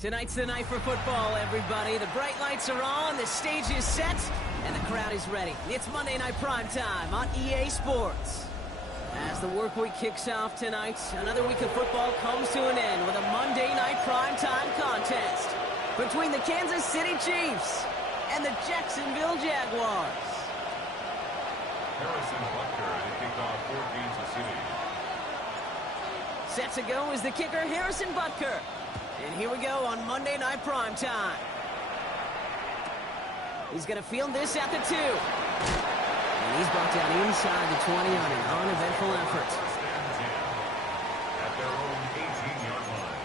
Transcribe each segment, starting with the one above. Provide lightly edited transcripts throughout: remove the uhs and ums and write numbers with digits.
Tonight's the night for football, everybody. The bright lights are on, the stage is set, and the crowd is ready. It's Monday Night Primetime on EA Sports. As the work week kicks off tonight, another week of football comes to an end with a Monday Night Primetime contest between the Kansas City Chiefs and the Jacksonville Jaguars. Harrison Butker to kick off for Kansas City. Set to go is the kicker, Harrison Butker. And here we go on Monday Night Primetime. He's going to field this at the 2. And he's brought down inside the 20 on an uneventful effort. At their own 18-yard line.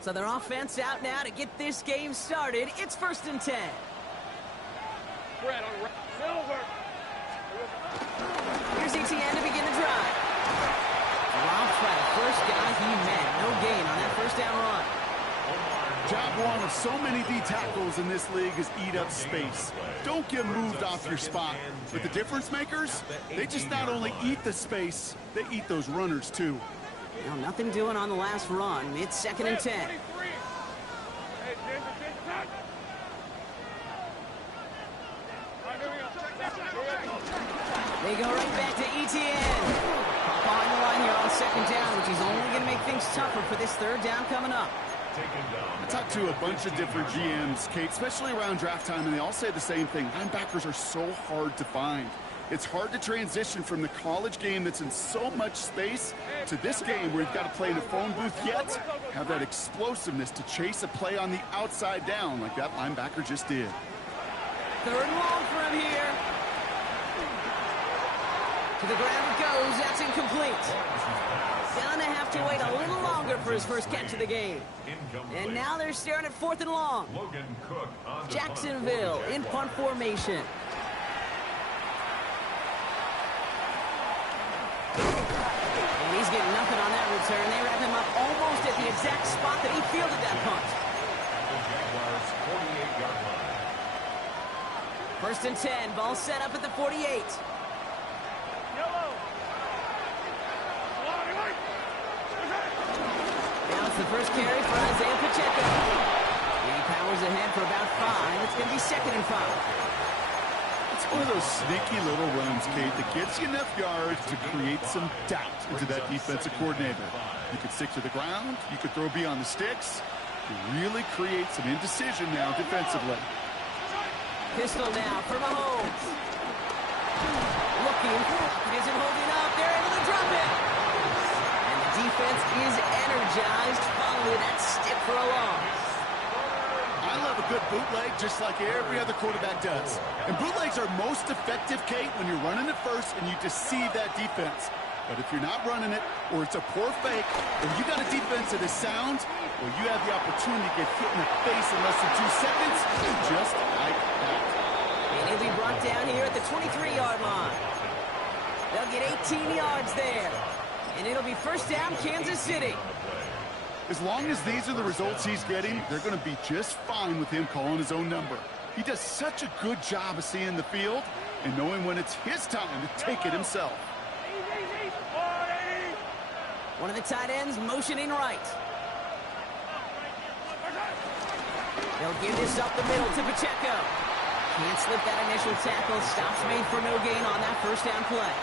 So their offense out now to get this game started. It's 1st and 10. Here's ETN to begin the drive. Dropped by the first guy he met. No gain on that first down run. Job one of so many D tackles in this league is eat up space. Don't get moved off your spot. But the difference makers, they just not only eat the space, they eat those runners too. Now, nothing doing on the last run. It's 2nd and 10. They go right back to ETN. Behind the line here on 2nd down, which is only going to make things tougher for this 3rd down coming up. I talked to a bunch of different GMs, Kate, especially around draft time, and they all say the same thing. Linebackers are so hard to find. It's hard to transition from the college game that's in so much space to this game where you've got to play in a phone booth yet have that explosiveness to chase a play on the outside down like that linebacker just did. 3rd and long for him here. To the ground it goes. That's incomplete. Gonna have to wait a little longer for his first catch of the game. And now they're staring at 4th and long. Jacksonville in punt formation. And he's getting nothing on that return. They wrap him up almost at the exact spot that he fielded that punt. The Jaguars' 48-yard line. 1st and 10. Ball set up at the 48. Now it's the first carry for Isaiah Pacheco. He powers ahead for about 5. It's going to be 2nd and 5. It's one of those sneaky little runs, Kate, that gets you enough yards to create some doubt into that defensive coordinator. You could stick to the ground. You could throw beyond the sticks. You really create some indecision now defensively. Pistol now for Mahomes. Looking. Isn't holding up. They're able to drop it. And the defense is energized following that stick for a loss. I love a good bootleg just like every other quarterback does. And bootlegs are most effective, Kate, when you're running it first and you deceive that defense. But if you're not running it, or it's a poor fake, or you got a defense that is sound, or you have the opportunity to get hit in the face in less than 2 seconds, just like that. And he'll be brought down here at the 23-yard line. They'll get 18 yards there. And it'll be 1st down, Kansas City. As long as these are the results he's getting, they're going to be just fine with him calling his own number. He does such a good job of seeing the field and knowing when it's his time to take it himself. One of the tight ends motioning right. They'll give this up the middle to Pacheco. Can't slip that initial tackle. Stops made for no gain on that 1st down play.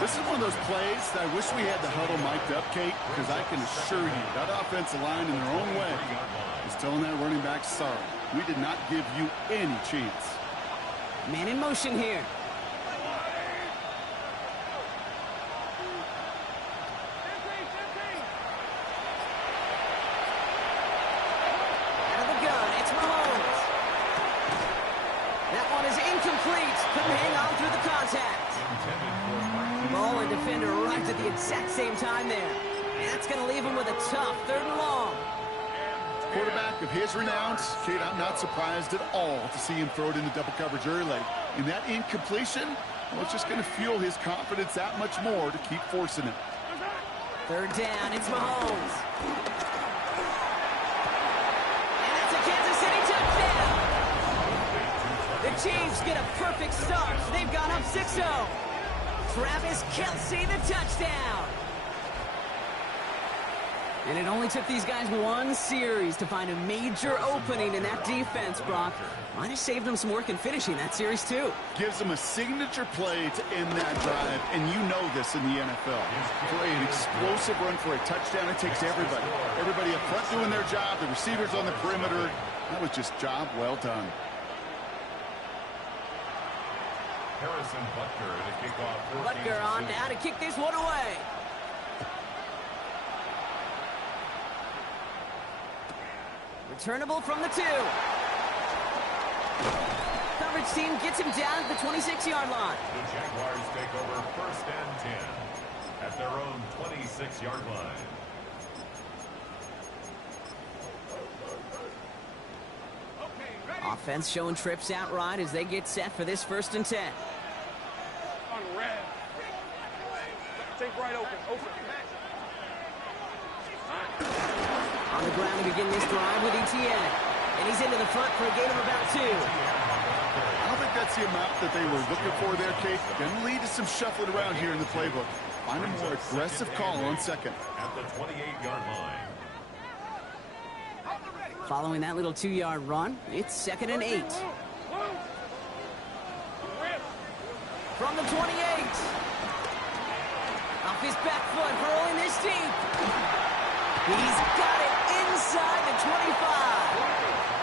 This is one of those plays that I wish we had the huddle mic'd up, Kate, because I can assure you that offensive line in their own way is telling that running back, sorry, we did not give you any chance. Man in motion here. the exact same time there. And that's going to leave him with a tough 3rd and long. Quarterback of his renounce, Kate, I'm not surprised at all to see him throw it into double coverage early. And that incompletion, well, it's just going to fuel his confidence that much more to keep forcing it. 3rd down, it's Mahomes. And that's a Kansas City touchdown. The Chiefs get a perfect start. They've gone up 6-0. Travis Kelce, the touchdown. And it only took these guys one series to find a major opening in that defense, Brock. Might have saved them some work in finishing that series, too. Gives them a signature play to end that drive, and you know this in the NFL. For an explosive run for a touchdown, it takes everybody. Everybody up front doing their job, the receivers on the perimeter. That was just job well done. Harrison Butker to kick off. Butker on now to kick this one away. Returnable from the 2. Coverage team gets him down at the 26-yard line. The Jaguars take over 1st and 10 at their own 26-yard line. Offense showing trips out right as they get set for this 1st and 10. On red. Take right open. On the ground to begin this drive with Etienne. And he's into the front for a gain of about 2. I don't think that's the amount that they were looking for there, Kate. Going to lead to some shuffling around here in the playbook. Find a more aggressive call on 2nd. At the 28-yard line. Following that little 2-yard run, it's 2nd and 8. From the 28. Off his back foot, hurling this deep. He's got it inside the 25.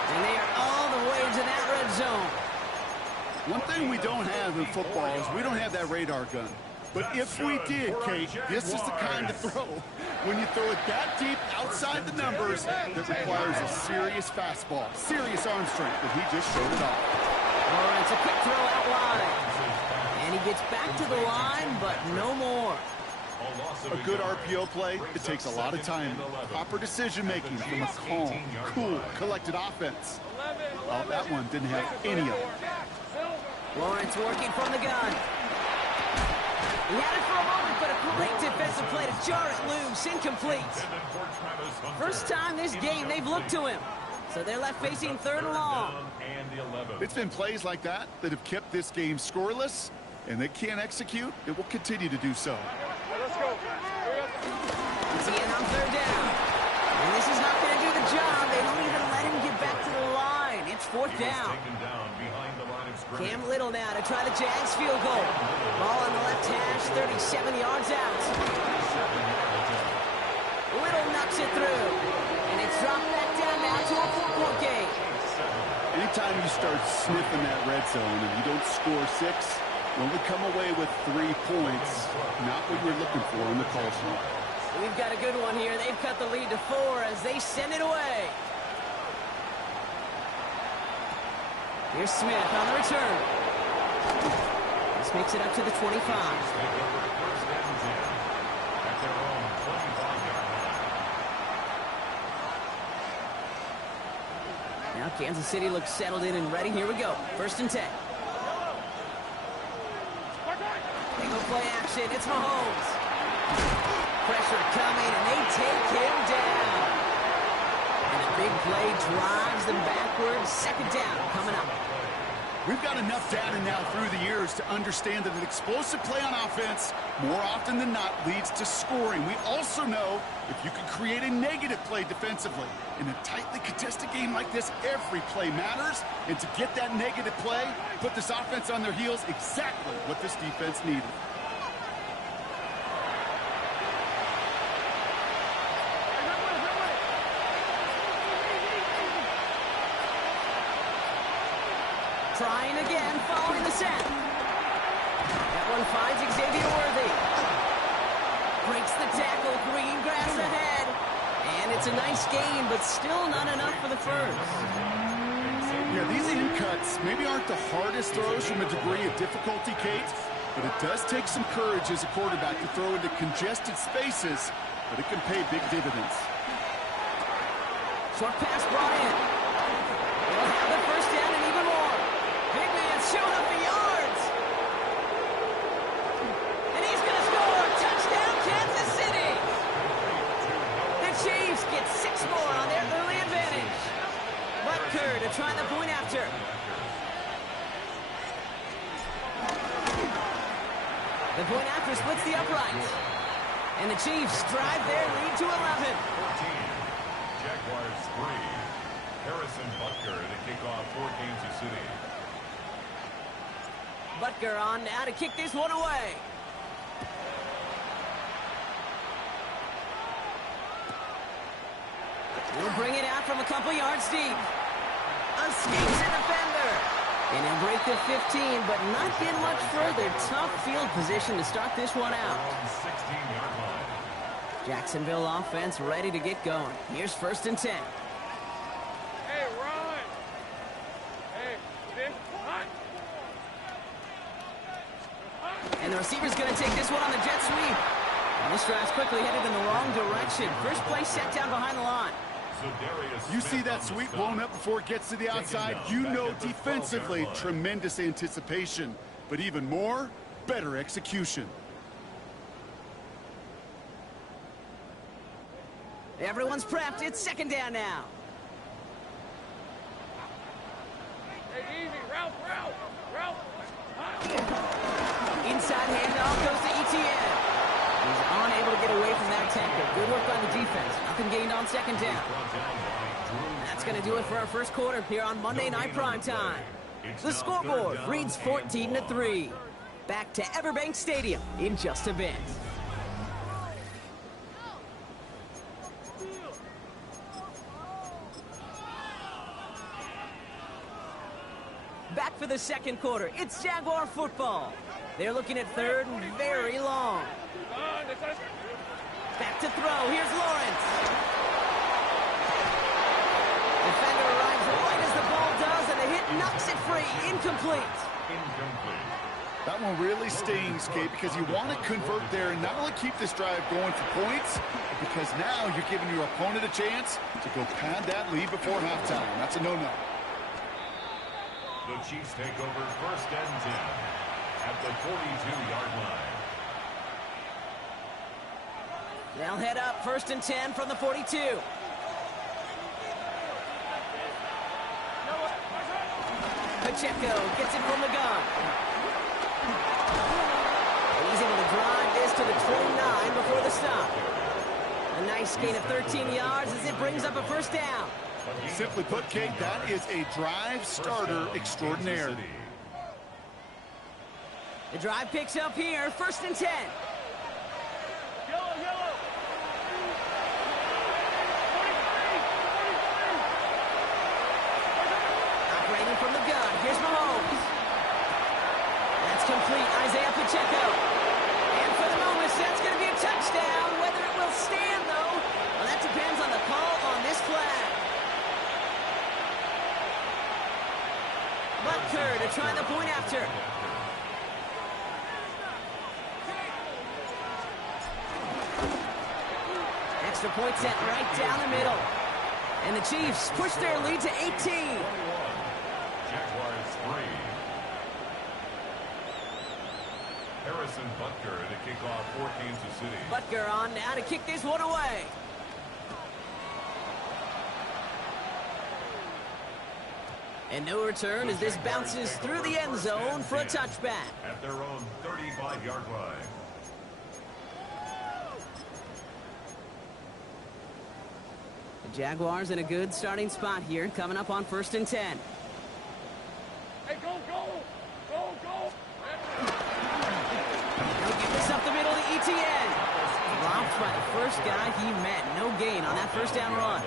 And they are all the way to that red zone. One thing we don't have in football is we don't have that radar gun. But if we did, Kate, this is the kind of throw. When you throw it that deep outside the numbers, that requires a serious fastball, serious arm strength, and he just showed it off. All right, it's a quick throw out wide. And he gets back to the line, but no more. A good RPO play, it takes a lot of time. Proper decision-making from a calm, cool, collected offense. Well, that one didn't have any of it. Lawrence working from the gun. He had it for a moment, but a great defensive play to jar it loose, incomplete. First time this game they've looked to him. So they're left facing 3rd and long. It's been plays like that that have kept this game scoreless, and they can't execute. It will continue to do so. Let's go. Etienne on 3rd down. And this is not going to do the job. They don't even let him get back to the line. It's 4th down. Cam Little now to try the Jags field goal. Ball on the left hash, 37 yards out. Little knocks it through. And it's dropped back down now to a 4-point game. Anytime you start sniffing that red zone and you don't score 6, you only come away with 3 points. Not what you're looking for in the call sheet. We've got a good one here. They've cut the lead to 4 as they send it away. Here's Smith on the return. This makes it up to the 25. Now Kansas City looks settled in and ready. Here we go. 1st and 10. They go play action. It's Mahomes. Pressure coming, and they take him down. And a big play drives them backwards. 2nd down coming up. We've got enough data now through the years to understand that an explosive play on offense, more often than not, leads to scoring. We also know if you can create a negative play defensively. In a tightly contested game like this, every play matters. And to get that negative play, put this offense on their heels, exactly what this defense needed. Trying again, following the set. That one finds Xavier Worthy. Breaks the tackle, green grass ahead. And it's a nice gain, but still not enough for the first. Yeah, these in cuts maybe aren't the hardest throws from a degree of difficulty, Kate, But it does take some courage as a quarterback to throw into congested spaces, but it can pay big dividends. Short pass brought in. They'll have the first down and even more. Big man showing up the yards. And he's going to score. Touchdown, Kansas City. The Cheifs get 6 more on their early advantage. Butker to try the point after. The point after splits the uprights. And the Cheifs drive their lead to 11. 14. Jaguars 3. Harrison Butker to kick off for Kansas City. Butker on now to kick this one away. We'll bring it out from a couple yards deep. Escapes a defender. And he'll break the 15, but not get much further. Tough field position to start this one out. 16-yard line. Jacksonville offense ready to get going. Here's 1st and 10. Hey, run. Hey, this hot. And the receiver's going to take this one on the jet sweep. And this drive's quickly headed in the wrong direction. First play set down behind the line. You see that sweep blown up before it gets to the outside, you know defensively, tremendous anticipation. But even more, better execution. Everyone's prepped. It's 2nd down now. Hey, easy. Route. Inside handoff goes to ETN. He's unable to get away from that tackle. Good work on the defense. Nothing gained on 2nd down. That's going to do it for our first quarter here on Monday Night Primetime. The scoreboard reads 14-3. Back to Everbank Stadium in just a bit. Back for the 2nd quarter. It's Jaguar football. They're looking at 3rd and very long. Back to throw. Here's Lawrence. Defender arrives right as the ball does, and the hit knocks it free. Incomplete. That one really stings, Kate, because you want to convert there and not only keep this drive going for points, because now you're giving your opponent a chance to go pad that lead before halftime. That's a no-no. The Chiefs take over 1st and 10 at the 42-yard line. They'll head up 1st and 10 from the 42. Pacheco gets it from the gun. He's able to drive this to the 29 before the stop. A nice gain of 13 yards as it brings up a 1st down. Simply put, Kate, that is a drive starter extraordinaire. The drive picks up here, 1st and 10. Operating from the gun, here's Mahomes. That's complete, Isaiah Pacheco. And for the moment, that's going to be a touchdown. Whether it will stand, though, well, that depends on the call on this flag. Butker to try the point after. Extra point set right down the middle. And the Chiefs push their lead to 18. Jaguars 3. Harrison Butker to kick off for Kansas City. Butker on now to kick this one away. And no return as this bounces through the end zone for a touchback. At their own 35-yard line. The Jaguars in a good starting spot here, coming up on 1st and 10. Hey, go. He'll give this up the middle to ETN. Dropped by the first guy he met. No gain on that 1st down run.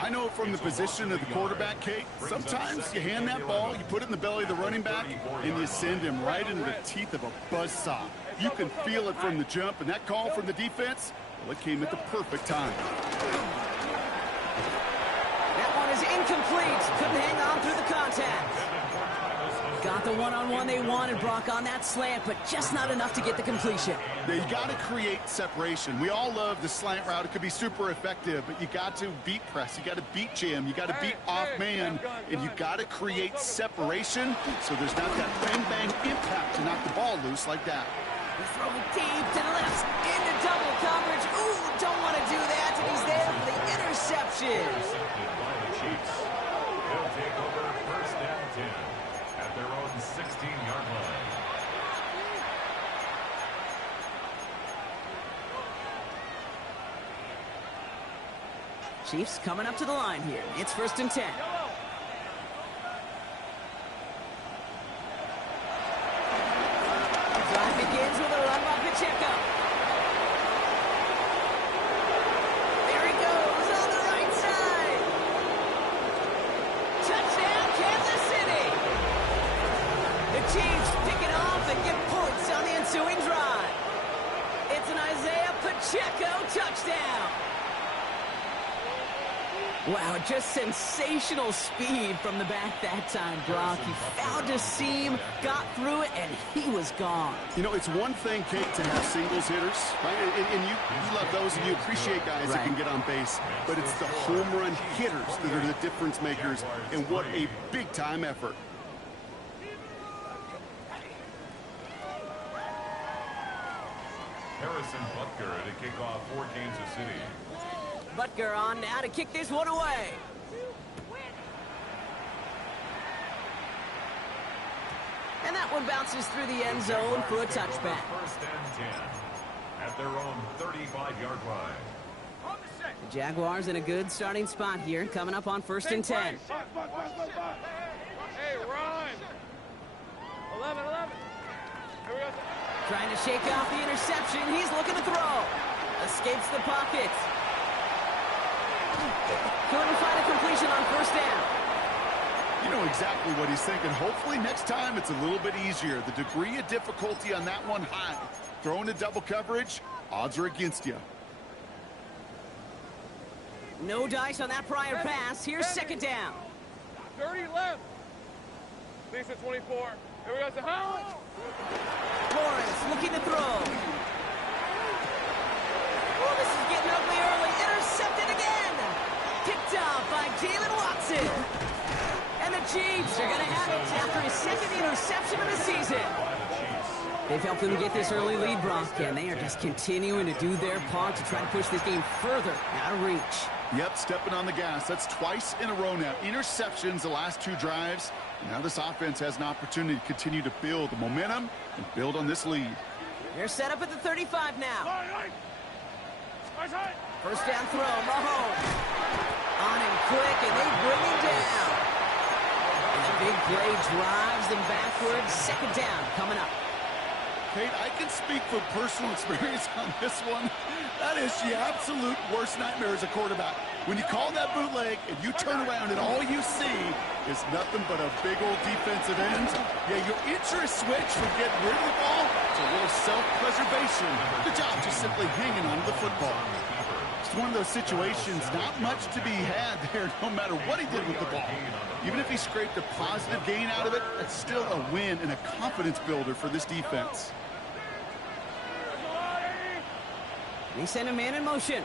I know from the position of the quarterback, Kate, sometimes you hand that ball, you put it in the belly of the running back, and you send him right into the teeth of a buzzsaw. You can feel it from the jump, and that call from the defense, well, it came at the perfect time. That one is incomplete. Couldn't hang on through the contact. Got the one-on-one they wanted, Brock, on that slant, but just not enough to get the completion. Yeah, you got to create separation. We all love the slant route. It could be super effective, but you got to beat press. You got to beat jam. You got to beat off man, and you got to create separation so there's not that bang-bang impact to knock the ball loose like that. He's throwing deep to the left into double coverage. Ooh, don't want to do that, and he's there for the interception. Intercepted by the Chiefs. They'll take over first and 10 at their own 16-yard line. Chiefs coming up to the line here. It's first and 10. Drive begins with a run by Pacheco. There he goes on the right side. Touchdown, Kansas City. The Chiefs pick it off and get points on the ensuing drive. It's an Isaiah Pacheco touchdown. Wow, just sensational speed from the back that time, Brock. He found a seam, got through it, and he was gone. You know, it's one thing, Kate, to have singles hitters, right? And you love those, and you appreciate guys that can get on base. But it's the home run hitters that are the difference makers, and what a big-time effort. Harrison Butker to kick off for Kansas City. Butker on now to kick this one away. And that one bounces through the end zone for a touchback. First and 10 at their own 35-yard line. The Jaguars in a good starting spot here, coming up on first and 10. Hey, run. 11. Here we go. Trying to shake off the interception. He's looking to throw. Escapes the pocket. Couldn't find a completion on first down. You know exactly what he's thinking. Hopefully next time it's a little bit easier. The degree of difficulty on that one high. Throwing a double coverage, odds are against you. No dice on that prior pass. Here's second down. 30 left. Lisa 24. Here we go. Lawrence looking to throw. Oh, this is getting ugly early. Intercepted again. Picked off by Jalen Watson. And the Chiefs are going to have it after his second interception of the season. They've helped them get this early lead, Brock, and they are just continuing to do their part to try to push this game further out of reach. Yep, stepping on the gas. That's twice in a row now. Interceptions the last two drives. Now this offense has an opportunity to continue to build the momentum and build on this lead. They're set up at the 35 now. First down throw, Mahomes. On him quick, and they bring him down. And the big play drives them backwards. Second down coming up. Kate, I can speak from personal experience on this one. That is the absolute worst nightmare as a quarterback. When you call that bootleg and you turn around and all you see is nothing but a big old defensive end, yeah, your interest switch from getting rid of the ball to a little self-preservation. The job just simply hanging on to the football. It's one of those situations, not much to be had there no matter what he did with the ball. Even if he scraped a positive gain out of it, that's still a win and a confidence builder for this defense. They send a man in motion.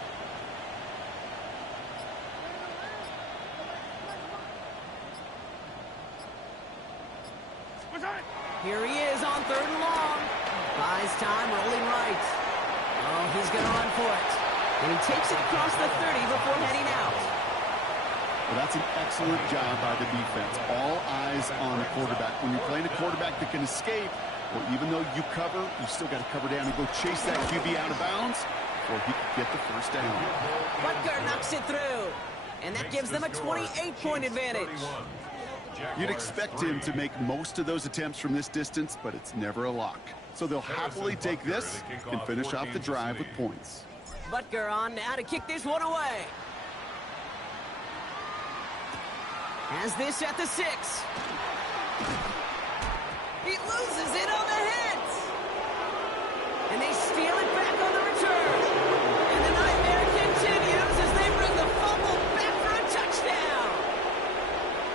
Here he is on third and long. Buys time, rolling right. Oh, he's going to run for it. And he takes it across the 30 before heading out. Well, that's an excellent job by the defense. All eyes on the quarterback. When you're playing a quarterback that can escape, well, even though you cover, you still got to cover down and go chase that QB out of bounds before he can get the first down. Butker knocks it through. And that gives them a 28-point advantage. You'd expect him to make most of those attempts from this distance, but it's never a lock. So they'll happily take this and finish off the drive with points. Butker on now to kick this one away. Has this at the 6. He loses it on the hit. And they steal it back on the return. And the nightmare continues as they bring the fumble back for a touchdown.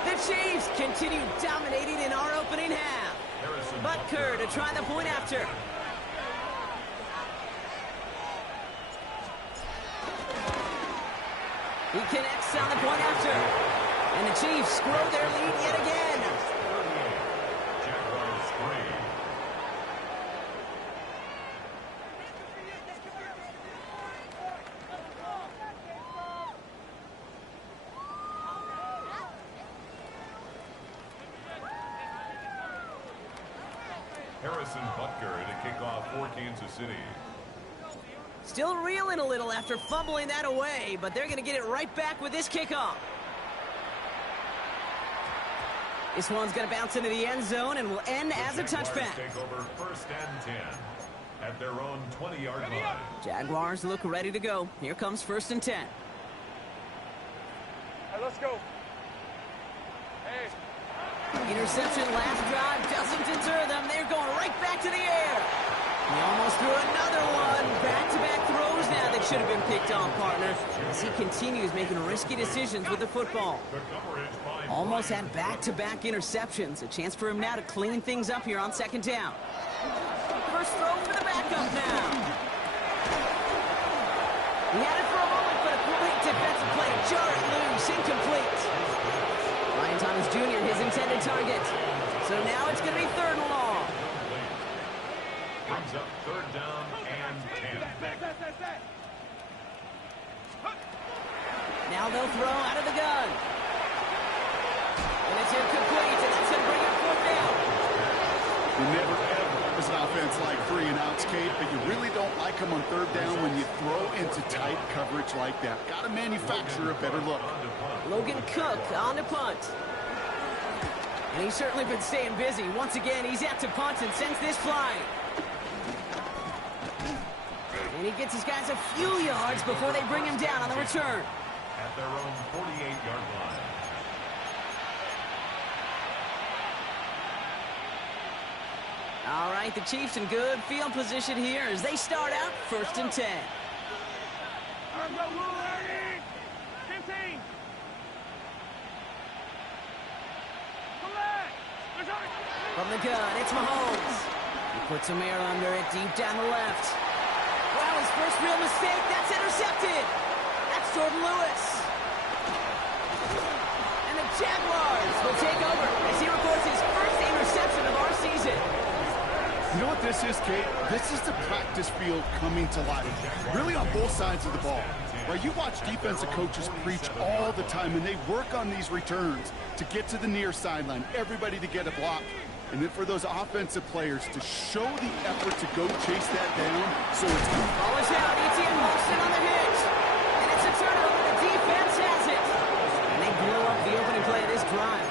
The Chiefs continue dominating in our opening half. after. He connects on the point after. And the Chiefs grow their lead yet again. Jaguars 3. Harrison Butker to kick off for Kansas City. Still reeling a little after fumbling that away, but they're going to get it right back with this kickoff. This one's going to bounce into the end zone and will end as a touchback. Take over 1st and 10 at their own 20-yard line. Jaguars look ready to go. Here comes 1st and 10. Hey, let's go. Hey. Interception last drive doesn't deter them. They're going right back to the air. He almost threw another one. Back-to-back throws now that should have been picked on, partner, as he continues making risky decisions with the football. Almost had back-to-back interceptions. A chance for him now to clean things up here on 2nd down. First throw for the backup now. He had it for a moment, but a great defensive play. Jar it loose, incomplete. Ryan Thomas Jr., his intended target. So now it's going to be 3rd and long. Brings up 3rd down and 10. Now they'll throw out of the gun. And it's incomplete, and that's going to bring up 4th down. You never ever was an offense like 3 and outs, Kate, but you really don't like them on 3rd down when you throw into tight coverage like that. Got to manufacture a better look. Logan Cook on to punt. And he's certainly been staying busy. Once again, he's out to punt and sends this flying. And he gets his guys a few yards before they bring him down on the return. At their own 48-yard line. All right, the Chiefs in good field position here as they start out 1st and 10. 15. From the gun, it's Mahomes. He puts some air under it deep down the left. Wow, his first real mistake. That's intercepted. That's Jordan Lewis. And the Jaguars will take over as he records his first interception of our season. You know what this is, Kate? This is the practice field coming to life. Really on both sides of the ball. Right, you watch defensive coaches preach all the time, and they work on these returns to get to the near sideline, everybody to get a block. And then for those offensive players to show the effort to go chase that down, so it's good. Ball is out. ETN Wilson on the hit. And it's a turnover. The defense has it. And they blow up the opening play of this drive.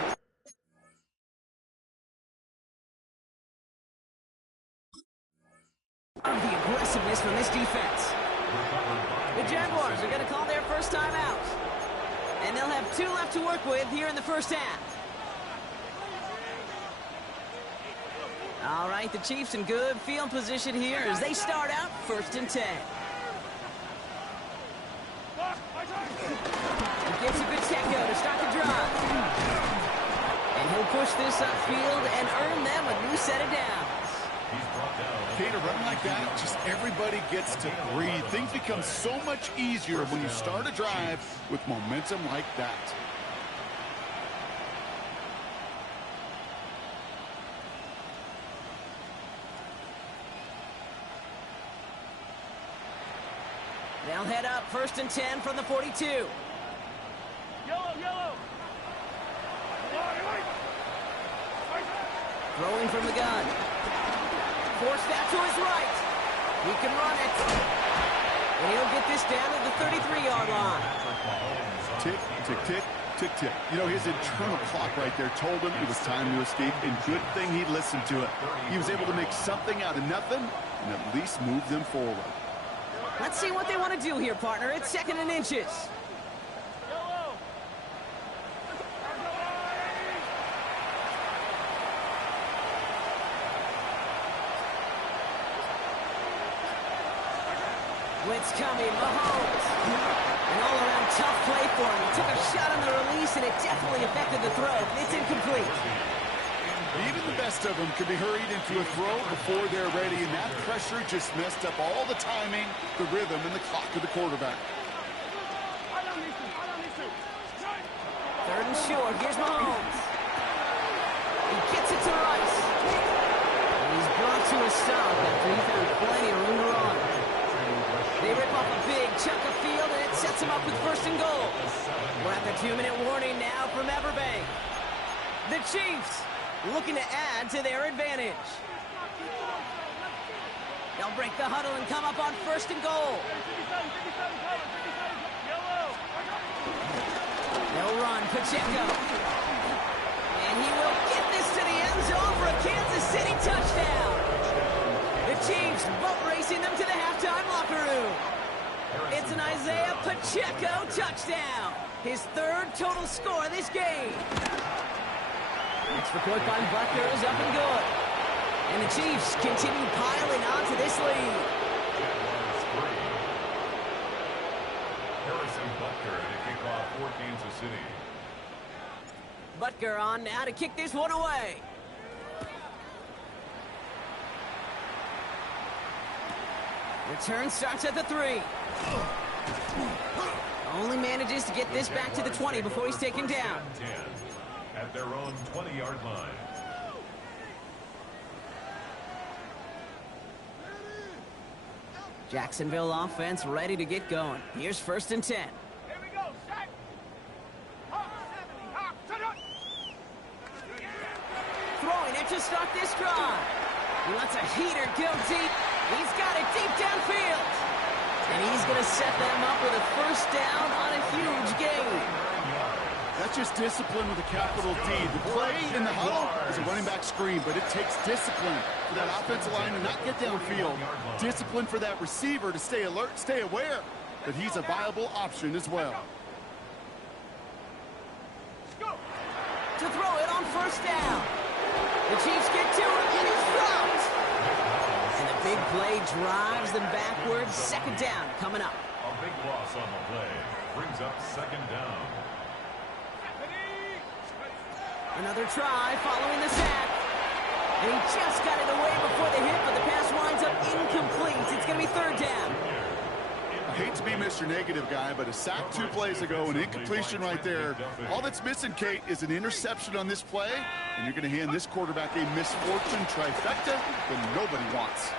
The aggressiveness from this defense. The Jaguars are going to call their first time out. And they'll have 2 left to work with here in the 1st half. All right, the Chiefs in good field position here as they start out 1st and 10. He gets a good tackle to start the drive. And he'll push this upfield and earn them a new set of downs. Kate, a run like that, just everybody gets to breathe. Things become so much easier when you start a drive with momentum like that. They'll head up 1st and 10 from the 42. Yellow. Throwing from the gun. Forced that to his right. He can run it. And he'll get this down to the 33-yard line. Tick, tick, tick, tick, tick. You know, his internal clock right there told him it was time to escape, and good thing he listened to it. He was able to make something out of nothing and at least move them forward. Let's see what they want to do here, partner. It's 2nd and inches. Blitz coming, Mahomes. An all-around tough play for him. He took a shot on the release, and it definitely affected the throw. It's incomplete. Even the best of them can be hurried into a throw before they're ready, and that pressure just messed up all the timing, the rhythm, and the clock of the quarterback. Third and short. Here's Mahomes. He gets it to Rice. And he's brought to a stop after he found plenty of room to run. They rip off a big chunk of field, and it sets him up with first and goal. We're at the 2-minute warning now from Everbank. The Chiefs looking to add to their advantage. They'll break the huddle and come up on first and goal. They'll run Pacheco. And he will get this to the end zone for a Kansas City touchdown. The Chiefs boat racing them to the halftime locker room. It's an Isaiah Pacheco touchdown. His third total score this game. Extra point by Butker is up and good. And the Chiefs continue piling on to this lead. Jaguars 3. Harrison Butker to kick off for Kansas City. Butker on now to kick this one away. Return starts at the 3. Only manages to get this back to the 20 before he's taken down. 10 at their own 20-yard line. Jacksonville offense ready to get going. Here's first and 10. Here we go, set. Throwing it to start this drive. He lets a heater go deep. He's got it deep downfield. And he's going to set them up with a first down on a huge gain. That's just discipline with a capital D. The play in the huddle is a running back screen, but it takes discipline for that offensive line to not get downfield. Discipline for that receiver to stay alert, stay aware that he's a viable option as well. To throw it on first down. The Chiefs get to it, and he's dropped. And the big play drives them backwards. Second down coming up. A big loss on the play. Brings up second down. Another try following the sack. And he just got it away before the hit, but the pass winds up incomplete. It's going to be third down. I hate to be Mr. Negative guy, but a sack 2 plays ago, an incompletion right there. All that's missing, Kate, is an interception on this play, and you're going to hand this quarterback a misfortune trifecta that nobody wants.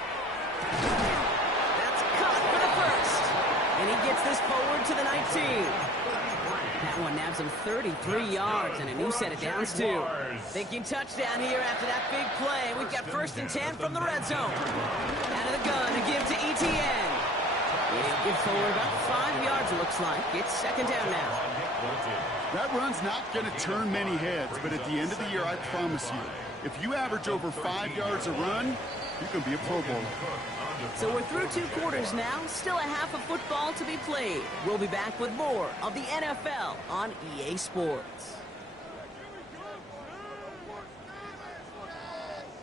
That's caught for the first. And he gets this forward to the 19. That one nabs him 33 yards and a new set of downs, too. Thinking touchdown here after that big play. We've got first and 10 from the red zone. Out of the gun to give to ETN. He'll give forward about 5 yards, it looks like. It's second down now. That run's not going to turn many heads, but at the end of the year, I promise you, if you average over 5 yards a run, you can be a Pro Bowler. So we're through 2 quarters now. Still a half of football to be played. We'll be back with more of the NFL on EA Sports.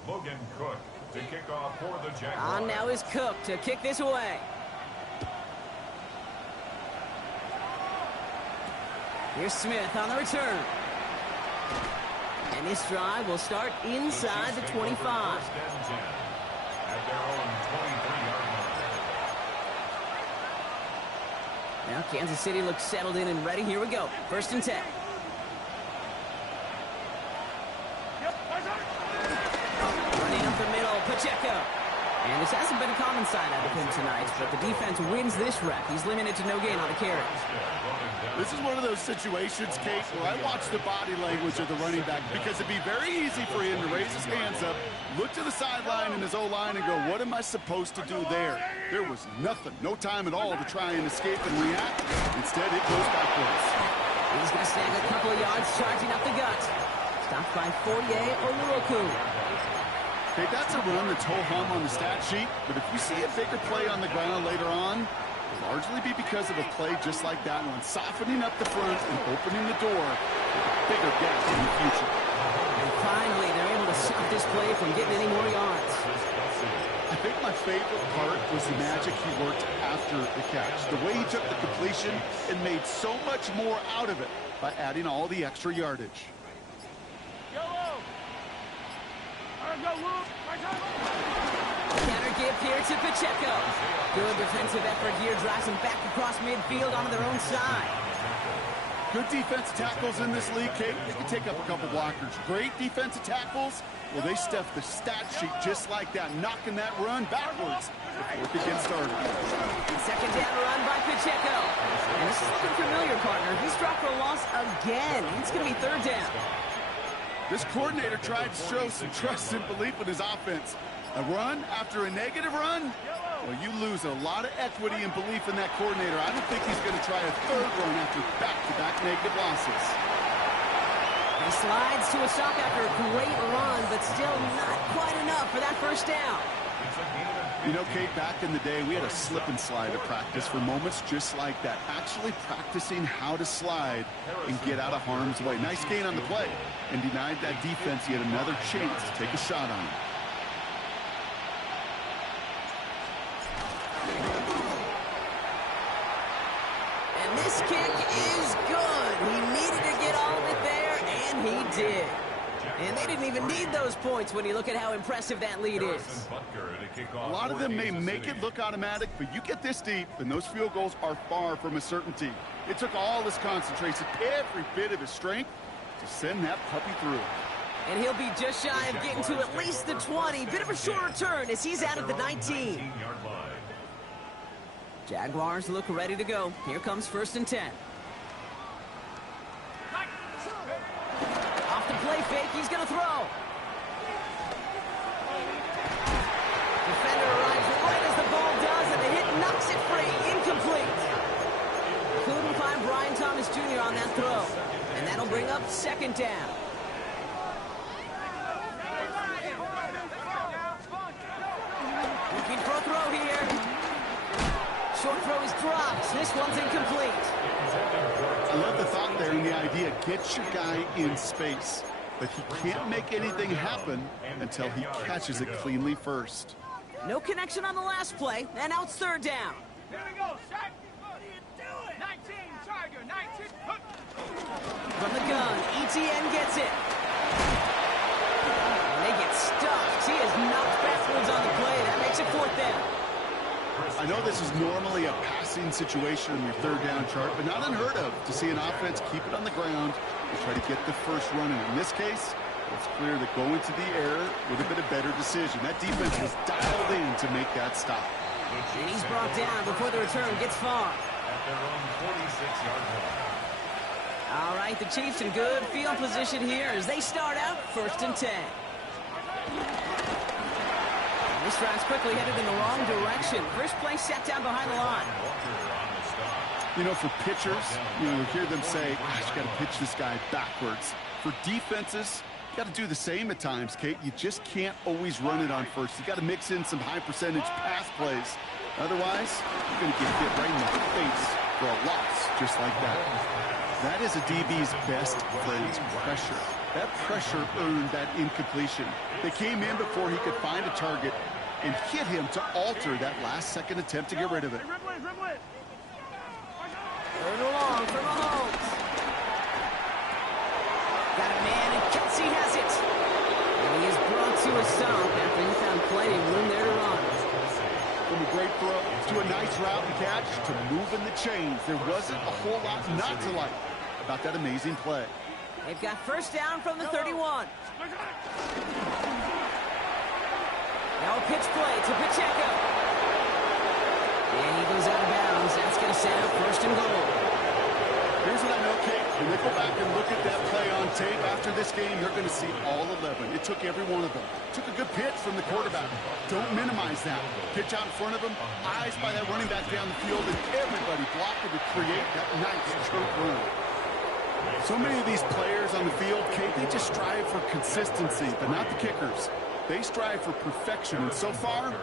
Logan Cook to kick off for the Jaguars. On now is Cook to kick this away. Here's Smith on the return. And this drive will start inside the 25. At their own 23-yard line. Now Kansas City looks settled in and ready. Here we go. First and 10. Running up the middle, Pacheco. And this hasn't been a common sight out of him tonight, but the defense wins this rep. He's limited to no gain on a carry. This is one of those situations, Kate, where I watch the body language of the running back because it'd be very easy for him to raise his hands up, look to the sideline and his O-line and go, what am I supposed to do there? There was nothing, no time at all to try and escape and react. Instead, it goes backwards. He's going to snag a couple of yards charging up the gut. Stopped by Fourier Oluokun. Hey, that's a run that's ho-hum on the stat sheet, but if you see a bigger play on the ground later on, it'll largely be because of a play just like that one, softening up the front and opening the door for a bigger gap in the future. And finally, they're able to stop this play from getting any more yards. I think my favorite part was the magic he worked after the catch. The way he took the completion and made so much more out of it by adding all the extra yardage. Counter give here to Pacheco. Good defensive effort here, drives them back across midfield onto their own side. Good defensive tackles in this league, Kate. They can take up a couple blockers. Great defensive tackles. Well, they stuff the stat sheet just like that, knocking that run backwards before it could get started. Second down run by Pacheco. And this is looking familiar, partner. He's dropped for a loss again. It's going to be third down. This coordinator tried to show some trust and belief in his offense. A run after a negative run? Well, you lose a lot of equity and belief in that coordinator. I don't think he's going to try a third run after back-to-back negative losses. He slides to a stop after a great run, but still not quite enough for that first down. You know, Kate, back in the day, we had a slip and slide at practice for moments just like that. Actually practicing how to slide and get out of harm's way. Nice gain on the play, and denied that defense yet another chance to take a shot on him. And this kick is good. He needed to get all of it there, and he did. And they didn't even need those points when you look at how impressive that lead is. A lot of them may make it look automatic, but you get this deep, and those field goals are far from a certainty. It took all his concentration, every bit of his strength, to send that puppy through. And he'll be just shy of getting to at least the 20. Bit of a short return as he's out at the 19. Jaguars look ready to go. Here comes 1st and 10. Off the play fake, he's going to throw. Defender arrives right as the ball does, and the hit knocks it free. Incomplete. Couldn't find Brian Thomas Jr. on that throw. And that'll bring up 2nd down. Looking for a throw here. Short throw is dropped. This one's incomplete. I love the thought there and the idea. Get your guy in space. But he can't make anything happen until he catches it cleanly first. No connection on the last play, and now it's 3rd down. Here we go, Shaq. What are you doing? 19, Tiger, 19. From the gun, ETN gets it. And they get stuffed. He is knocked backwards on the play. That makes it 4th down. I know this is normally a passing situation in your 3rd down chart, but not unheard of to see an offense keep it on the ground and try to get the first run. And in this case, it's clear that going to the air would have been a better decision. That defense was dialed in to make that stop. And he's brought down before the return gets far. At their own 46-yard line. All right, the Chiefs in good field position here as they start out 1st and 10. This drive's quickly headed in the wrong direction. First play set down behind the line. You know, for pitchers, you hear them say, gosh, you got to pitch this guy backwards. For defenses, you got to do the same at times, Kate. You just can't always run it on first. You got to mix in some high-percentage pass plays. Otherwise, you're going to get hit right in the face for a loss just like that. That is a DB's best friend's pressure. That pressure earned that incompletion. They came in before he could find a target and hit him to alter that last-second attempt to get rid of it. Third along for Mahomes. Got a man, and Kelsey has it. And he is brought to a stop after he found plenty of room there to run. From a great throw to a nice route and catch to moving the chains. There wasn't a whole lot not to like about that amazing play. They've got 1st down from the 31. Now a pitch play to Pacheco. And he goes out of bounds. That's going to set up 1st and goal. Here's what I know, Kate. When they go back and look at that play on tape after this game, you're going to see all 11. It took every one of them. Took a good pitch from the quarterback. Don't minimize that. Pitch out in front of him, eyes by that running back down the field, and everybody blocking to create that nice choke run. So many of these players on the field, Kate, they just strive for consistency, but not the kickers. They strive for perfection, and so far,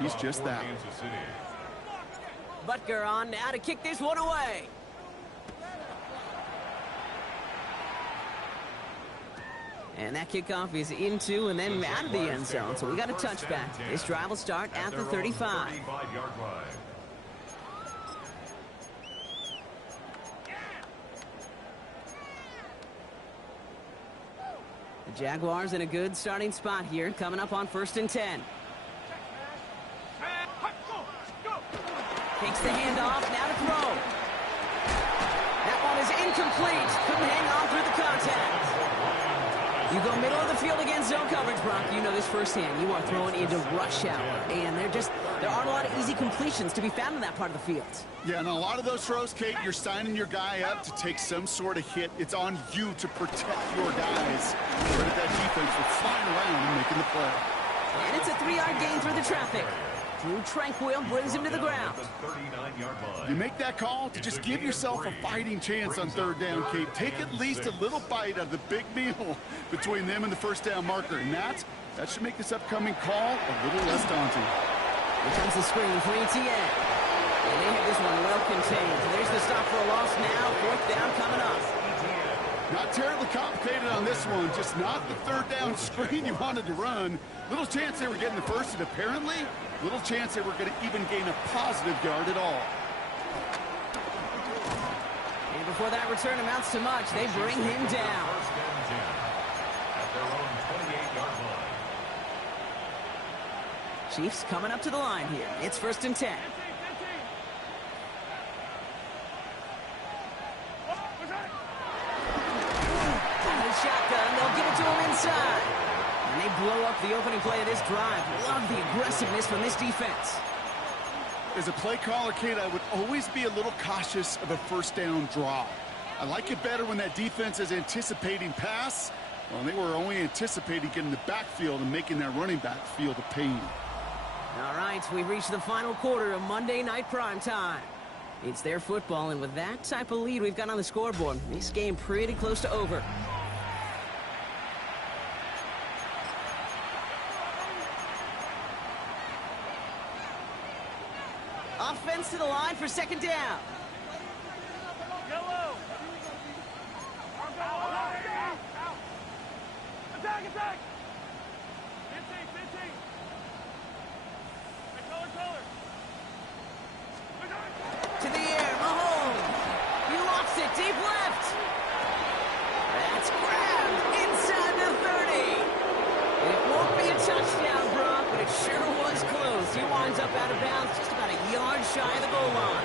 he's just that. Butker on now to kick this one away. And that kickoff is into and then out of the end zone, so we got a touchback. This drive will start at the 35. The Jaguars in a good starting spot here, coming up on 1st and 10. Takes the handoff, now to throw. That one is incomplete. Couldn't hang on through the contact. You go middle of the field against zone coverage, Brock. You know this firsthand. You are throwing into rush hour. And there aren't a lot of easy completions to be found in that part of the field. Yeah, and a lot of those throws, Kate, you're signing your guy up to take some sort of hit. It's on you to protect your guys. Credit that defense for flying around and making the play. And it's a 3-yard gain through the traffic. Drew Tranquil brings him to the ground. You make that call to just give yourself a fighting chance on 3rd down, Kate. Take at least a little bite out of the big meal between them and the 1st down marker. And that should make this upcoming call a little less daunting. Here comes the screen for ETN. And they have this one well contained. There's the stop for a loss now. 4th down coming up. Not terribly complicated on this one. Just not the 3rd down screen you wanted to run. Little chance they were getting the first, and apparently little chance they were going to even gain a positive yard at all. And before that return amounts to much, they bring him down. At their own 28-yard line. Chiefs coming up to the line here. It's 1st and 10. Shotgun, they'll give it to him inside. And they blow up the opening play of this drive. Love the aggressiveness from this defense. As a play caller, Kate, I would always be a little cautious of a 1st down draw. I like it better when that defense is anticipating pass. Well, they were only anticipating getting the backfield and making that running back feel the pain. All right, we've reached the final quarter of Monday Night Prime Time. It's their football, and with that type of lead we've got on the scoreboard, this game pretty close to over. Offense to the line for 2nd down. Yellow. Attack, attack. 15. Color. To the air, Mahomes. He lofts it deep left. That's grabbed inside the 30. It won't be a touchdown, Brock, but it sure was close. He winds up out of bounds just about a yard shy of the goal line.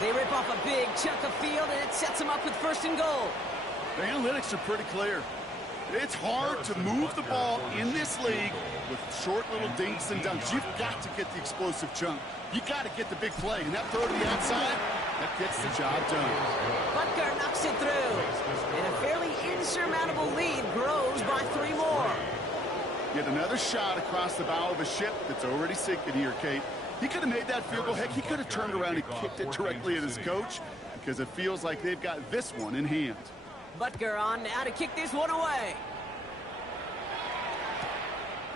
They rip off a big chunk of field, and it sets them up with 1st and goal. The analytics are pretty clear. It's hard to move the ball in this league with short little dinks and dunks. You've got to get the explosive chunk. You got to get the big play, and that throw to the outside, that gets the job done. Butker knocks it through, and a fairly insurmountable lead grows by 3 more. Yet another shot across the bow of a ship that's already sinking here, Kate. He could have made that field goal. Heck, he could have turned around and kicked it directly at his coach because it feels like they've got this one in hand. Butker on now to kick this one away.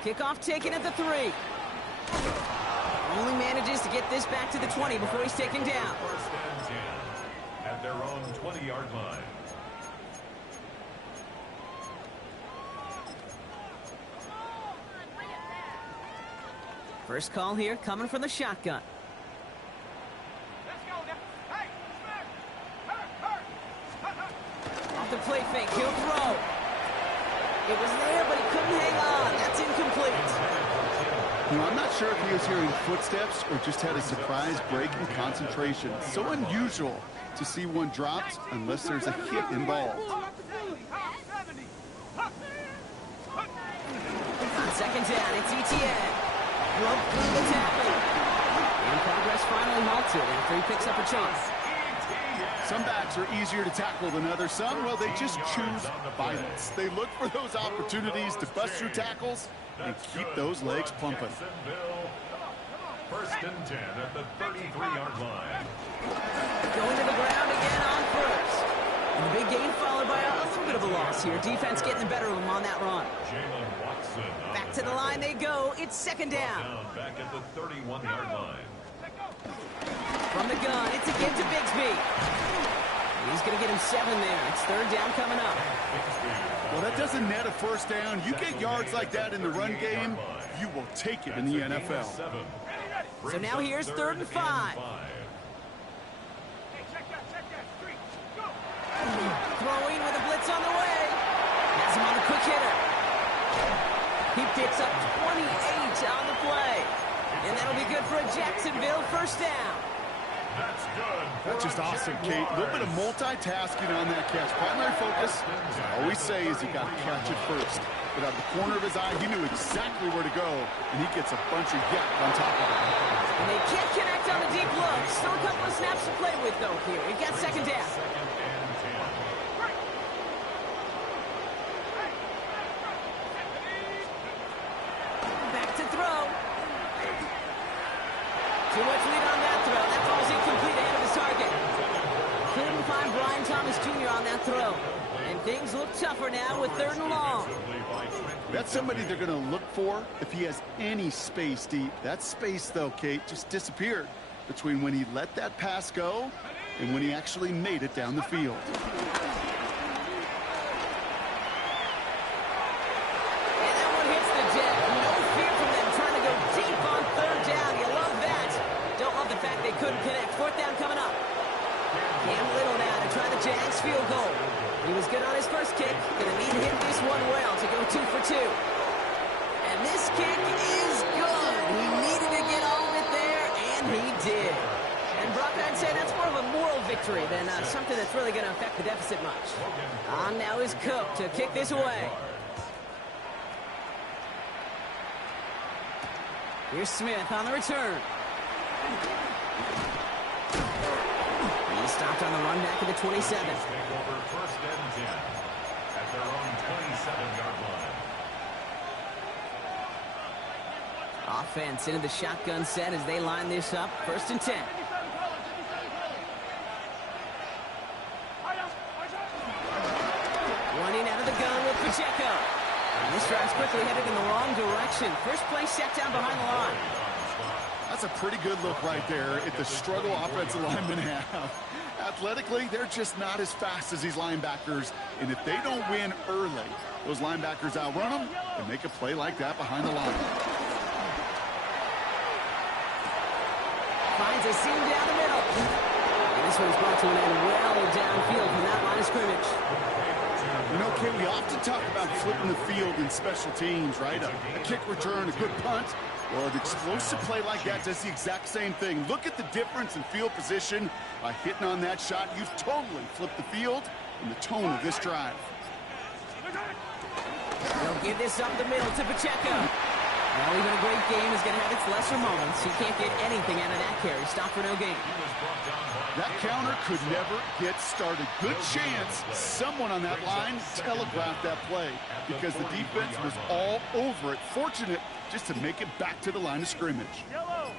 Kickoff taken at the 3. Only manages to get this back to the 20 before he's taken down. 1st and 10 at their own 20-yard line. First call here coming from the shotgun. Let's go. Hey, Off the play fake, he'll throw. It was there, but he couldn't hang on. That's incomplete. You know, I'm not sure if he was hearing footsteps or just had a surprise break in concentration. So unusual to see one dropped unless there's a hit involved. On 2nd down, it's ETN. Broke through the tackle. And progress finally halted after he picks up a chunk. Some backs are easier to tackle than others. Some, well, they just choose violence. They look for those opportunities to bust through tackles and keep those legs pumping. 1st and 10 at the 33-yard line. Going to the ground again on 1st. And the big gain followed by a little bit of a loss here. Defense getting the better of him on that run. Back to the line they go. It's 2nd down. Back at the 31-yard line. From the gun, it's again to Bigsby. He's going to get him 7 there. It's 3rd down coming up. Well, that doesn't net a 1st down. You get yards like that in the run game, you will take it in the NFL. So now here's 3rd and 5. Throwing with a blitz on the way. Has him on the quick hit He picks up 28 on the play. And that'll be good for a Jacksonville first down. That's good. That's just awesome, Kate. A little bit of multitasking on that catch. Primary focus, as I always say, is you got to catch it first. But out of the corner of his eye, he knew exactly where to go, and he gets a bunch of yak on top of it. And they can't connect on the deep look. Still a couple of snaps to play with, though, here. He got second down. Back to throw. Too much lead on that throw. That falls incomplete ahead of his target. Couldn't find Brian Thomas Jr. on that throw. And things look tougher now with 3rd and long. That's somebody they're going to look for if he has any space deep. That space, though, Kate, just disappeared between when he let that pass go and when he actually made it down the field. And that one hits the deck. No fear from them trying to go deep on 3rd down. You love that. Don't love the fact they couldn't connect. 4th down coming up. Cam Little now to try the Jags field goal. He was good on his first kick. Gonna need to hit this one well to go 2 for 2. And this kick is good. He needed to get all of it there, and he did. And Brock, I'd say that's more of a moral victory than something that's really gonna affect the deficit much. On now is Cook to kick this away. Here's Smith on the return. He stopped on the run back at the 27. Take over 1st and 10 at their own 27-yard line. Offense into the shotgun set as they line this up. 1st and 10. Running out of the gun with Pacheco. And this drive's quickly headed in the wrong direction. First play set down behind the line. That's a pretty good look right there at the struggle offensive linemen have. Athletically, they're just not as fast as these linebackers. And if they don't win early, those linebackers outrun them and make a play like that behind the line. Finds a seam down the middle. And this one's brought to an end well downfield from that line of scrimmage. You know, Kay, we often talk about flipping the field in special teams, right? A kick return, a good punt. Well, an explosive play like that does the exact same thing. Look at the difference in field position. By hitting on that shot, you've totally flipped the field and the tone of this drive. They'll give this up the middle to Pacheco. Well, even a great game is going to have its lesser moments. He can't get anything out of that carry. Stop for no gain. That counter could never get started. Good chance someone on that line telegraphed that play because the defense was all over it. Fortunate just to make it back to the line of scrimmage. Back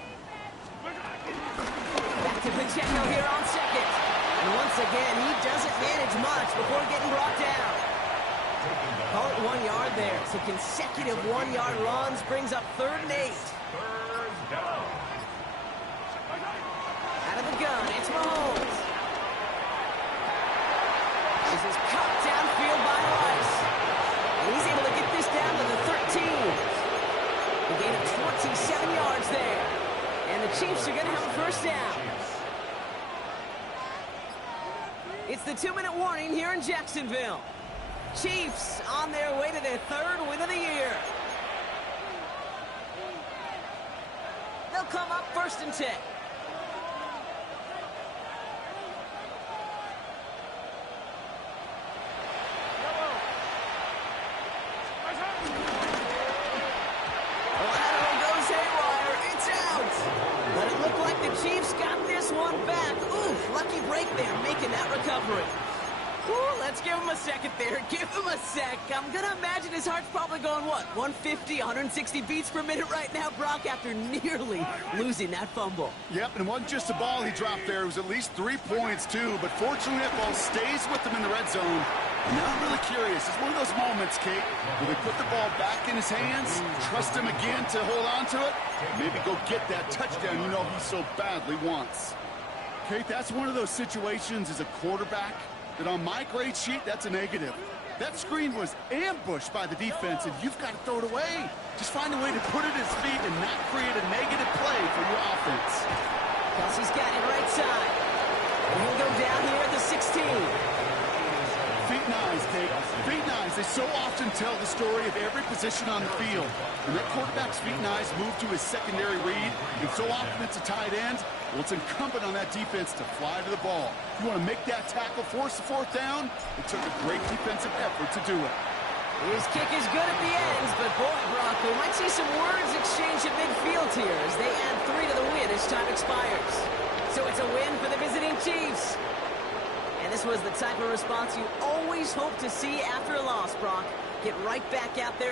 to Pacheco here on 2nd. And once again, he doesn't manage much before getting brought down. Call it 1 yard there. So consecutive 1-yard runs brings up 3rd and 8. Out of the gun, it's Mahomes. This is cut downfield by Rice. And he's able to get this down to the 13. A gain of 27 yards there. And the Chiefs are going to have a first down. It's the 2-minute warning here in Jacksonville. Chiefs on their way to their 3rd win of the year. They'll come up 1st and 10. Lateral goes haywire. It's out. But it looked like the Chiefs got this one back. Ooh, lucky break there, making that recovery. Ooh, let's give him a second there. Give him a sec. I'm going to imagine his heart's probably going, what, 150, 160 beats per minute right now, Brock, after nearly losing that fumble. Yep, and it wasn't just a ball he dropped there. It was at least 3 points, too. But fortunately, that ball stays with him in the red zone. And now I'm really curious. It's one of those moments, Kate, where they put the ball back in his hands, trust him again to hold on to it, maybe go get that touchdown you know he so badly wants. Kate, that's one of those situations as a quarterback that on my grade sheet, that's a negative. That screen was ambushed by the defense, and you've got to throw it away. Just find a way to put it at his feet and not create a negative play for your offense. Kelsey's got it right side. And he'll go down here at the 16. Feet 9. eyes, Kate. Feet and eyes, they so often tell the story of every position on the field. When that quarterback's feet and eyes move to his secondary read, and so often it's a tight end, well, it's incumbent on that defense to fly to the ball. You want to make that tackle, force the fourth down? It took a great defensive effort to do it. His kick is good at the end, but boy, Brock, we might see some words exchanged at midfield here as they add 3 to the win as time expires. So it's a win for the visiting Chiefs. And this was the type of response you always hope to see after a loss, Brock. Get right back out there and